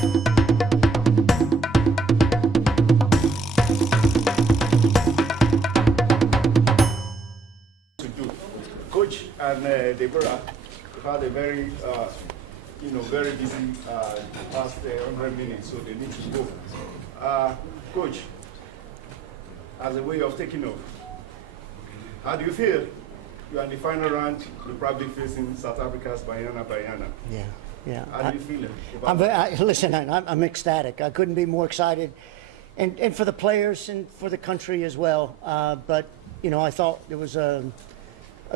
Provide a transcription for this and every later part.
To do. Coach and Deborah had a very, very busy past 100 minutes, so they need to go. Coach, as a way of taking off, how do you feel? You are in the final round. You're probably facing South Africa's Bayana. Yeah. How do you feel? Listen, I'm ecstatic. I couldn't be more excited, and for the players and for the country as well. But I thought it was a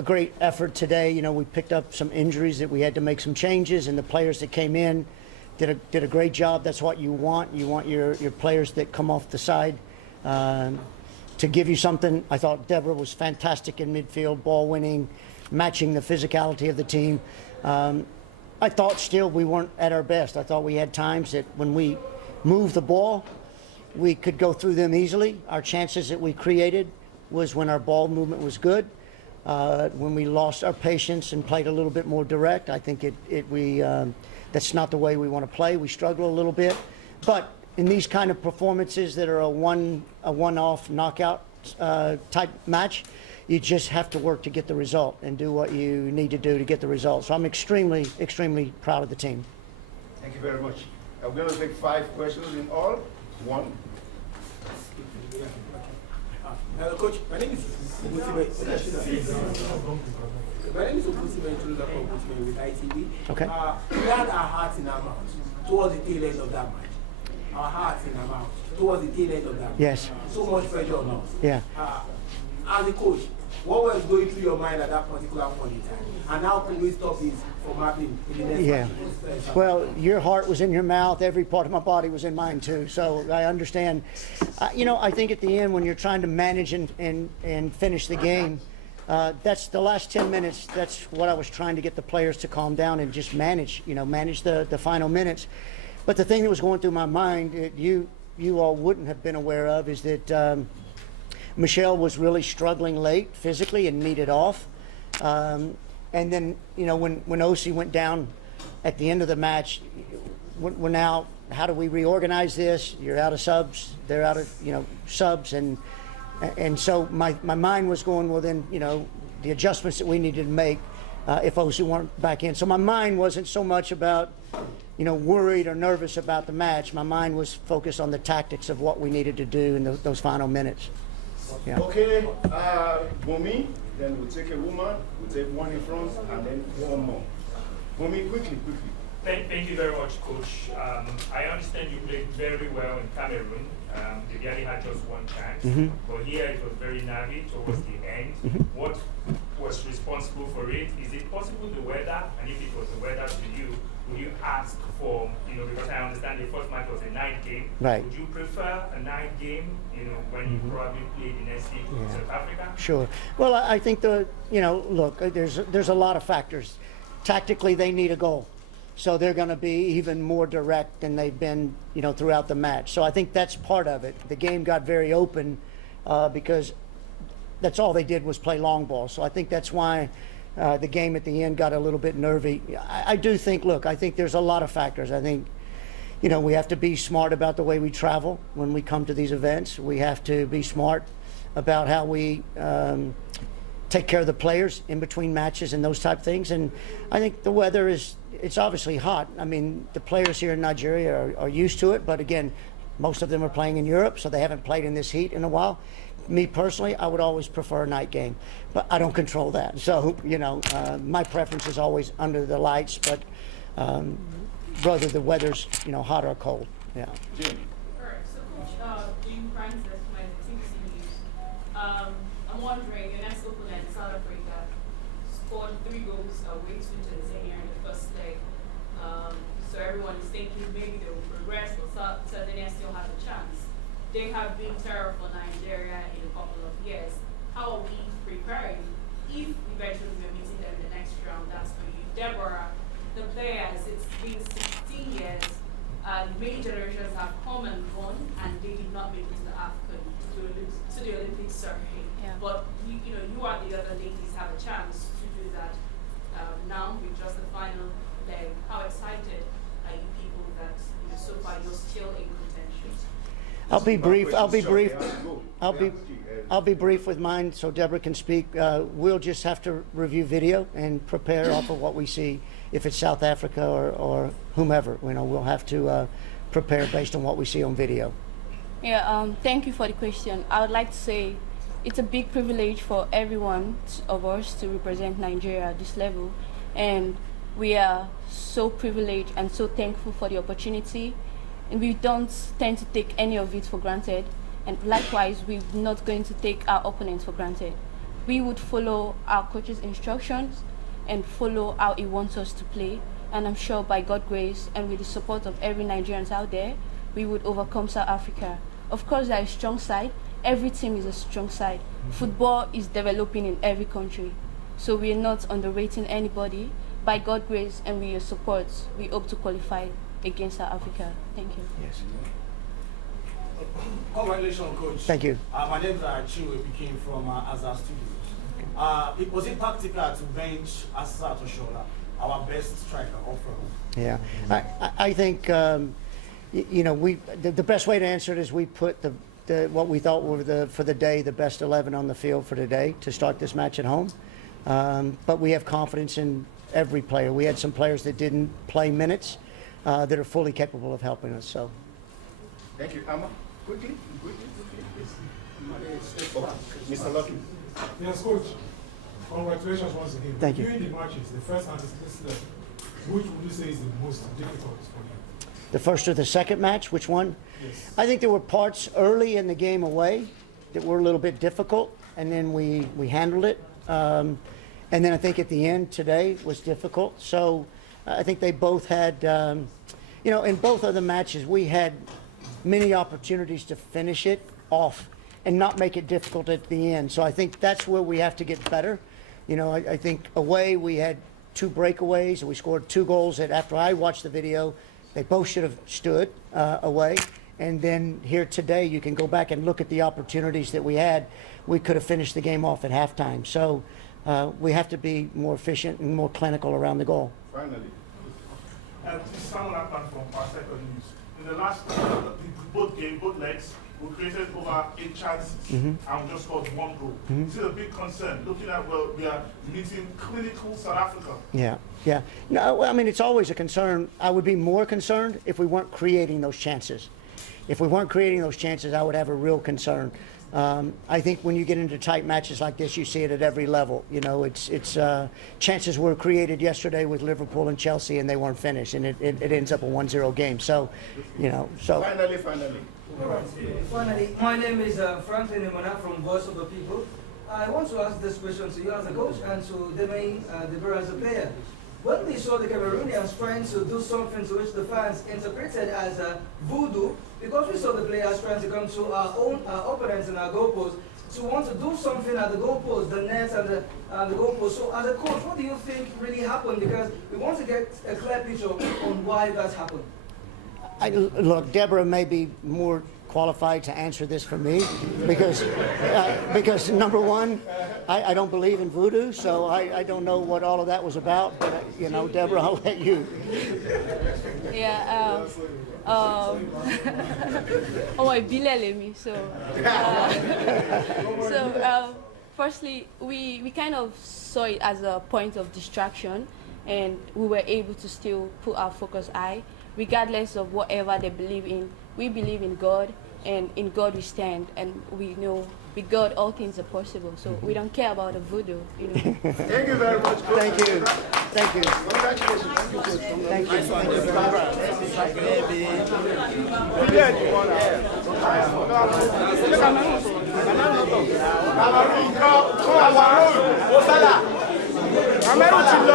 great effort today. We picked up some injuries that we had to make some changes, and the players that came in did a great job. That's what you want. You want your players that come off the side to give you something. I thought Deborah was fantastic in midfield, ball winning, matching the physicality of the team. I thought still we weren't at our best. I thought we had times that when we moved the ball, we could go through them easily. Our chances that we created was when our ball movement was good. When we lost our patience and played a little bit more direct, I think that's not the way we want to play. We struggle a little bit, but in these kind of performances that are a one-off knockout type match, you just have to work to get the result and do what you need to do to get the result. So I'm extremely, extremely proud of the team. Thank you very much. I'm going to take 5 questions in all. 1. Hello, Coach. My name is Obusibe. My name is Obusibe with ITV. Okay. We had our hearts in our mouths towards the tail end of that match. Our hearts in our mouths towards the tail end of that match. Yes. So much pressure on us. Yeah. As a coach, what was going through your mind at that particular point in time? And how can we stop this from happening in the next match? Well, your heart was in your mouth. Every part of my body was in mine too. So I understand. I think at the end when you're trying to manage and finish the game, that's the last 10 minutes. That's what I was trying to get the players to calm down and just manage the final minutes. But the thing that was going through my mind that you all wouldn't have been aware of is that Michelle was really struggling late physically and needed off. And then, when Osi went down at the end of the match, we're now, how do we reorganize this? You're out of subs, they're out of, subs. And so my mind was going, well, then, the adjustments that we needed to make if Osi weren't back in. So my mind wasn't so much about, worried or nervous about the match. My mind was focused on the tactics of what we needed to do in those final minutes. Yeah. Okay, Bumi, then we'll take a woman, we'll take one in front, and then one more. Bumi, quickly. Thank you very much, Coach. I understand you played very well in Cameroon. You barely had just one chance, but here it was very nervy towards the end. What was responsible for it? Is it possible the weather? And if it was the weather to you, would you ask for, because I understand the first match was a night game. Right. Would you prefer a night game, when you probably play the next game in South Africa? Sure. Well, I think look, there's a lot of factors. Tactically, they need a goal. So they're going to be even more direct than they've been, throughout the match. So I think that's part of it. The game got very open because that's all they did was play long ball. So I think that's why the game at the end got a little bit nervy. I do think, I think there's a lot of factors. I think, we have to be smart about the way we travel when we come to these events. We have to be smart about how we take care of the players in between matches and those type of things. And I think the weather it's obviously hot. I mean, the players here in Nigeria are used to it, but again, most of them are playing in Europe, so they haven't played in this heat in a while. Me personally, I would always prefer a night game, but I don't control that. So, my preference is always under the lights, but whether the weather's, hot or cold. Yeah. Jim. All right, so Coach, Jim Francis, my TBC News. I'm wondering, your next opponent, South Africa, scored 3 goals away to Tanzania in the first leg. So everyone is thinking maybe they will progress, but Tanzania still has a chance. They have been terrible for Nigeria in a couple of years. How are we preparing if eventually we're meeting them in the next round? That's for you. Deborah, the players, it's been 16 years, and many generations have come and gone, and they did not make it to the African, to the Olympic circuit. Yeah. But you are the other ladies have a chance to do that now with just the final leg. How excited are you people that so still in contention? I'll be brief. I'll be brief. They have to go. I'll They be. have to, I'll be brief with mine so Deborah can speak. We'll just have to review video and prepare off of what we see. If it's South Africa or whomever, we'll have to prepare based on what we see on video. Yeah, thank you for the question. I would like to say it's a big privilege for everyone of us to represent Nigeria at this level. And we are so privileged and so thankful for the opportunity. And we don't tend to take any of it for granted. And likewise, we're not going to take our opponents for granted. We would follow our coach's instructions and follow how he wants us to play. And I'm sure by God's grace and with the support of every Nigerian out there, we would overcome South Africa. Of course, there is a strong side. Every team is a strong side. Football is developing in every country. So we are not underrating anybody. By God's grace and with your support, we hope to qualify against South Africa. Thank you. Yes. Congratulations, Coach. Thank you. My name is Chiwe. We came from Azar Studios. Was it tactical to bench Asa Toshola, our best striker offering? Yeah, I think the best way to answer it is we put the what we thought were for the day the best 11 on the field for today to start this match at home. But we have confidence in every player. We had some players that didn't play minutes that are fully capable of helping us. So. Thank you, Amma. Quickly, please. Oh, Mr. Lucky. Yes, Coach. Congratulations once again. Thank you. During the matches, the first and this level, which would you say is the most difficult for you? The first or the second match, which one? Yes. I think there were parts early in the game away that were a little bit difficult, and then we handled it. And then I think at the end today was difficult. So I think they both had, in both of the matches, we had many opportunities to finish it off and not make it difficult at the end. So I think that's where we have to get better. I think away we had 2 breakaways and we scored 2 goals that after I watched the video, they both should have stood away. And then here today, you can go back and look at the opportunities that we had. We could have finished the game off at halftime. So we have to be more efficient and more clinical around the goal. Finally. This is Samuel Akpan from Parsector News. In the last both legs, we created over 8 chances and we just scored 1 goal. This is a big concern, looking at we are meeting clinical South Africa. Yeah. No, I mean, it's always a concern. I would be more concerned if we weren't creating those chances. If we weren't creating those chances, I would have a real concern. I think when you get into tight matches like this, you see it at every level. It's chances were created yesterday with Liverpool and Chelsea, and they weren't finished, and it ends up a 1-0 game. So, Finally. Finally, my name is Franklin Imana from Voice of the People. I want to ask this question to you as a coach and to Deborah as a player. When we saw the Cameroonians trying to do something to which the fans interpreted as voodoo, because we saw the players trying to come to our own opponents in our goalpost, to want to do something at the goalpost, the net and the goalpost. So as a coach, what do you think really happened? Because we want to get a clear picture on why that happened. Look, Deborah may be more qualified to answer this for me because number one, I don't believe in voodoo, so I don't know what all of that was about. But Deborah, I'll let you. Yeah. Firstly, we kind of saw it as a point of distraction, and we were able to still put our focus high, regardless of whatever they believe in. We believe in God, and in God we stand, and we know with God all things are possible. So we don't care about the voodoo. Thank you very much. Thank you. Congratulations. Thank you. Cameroon,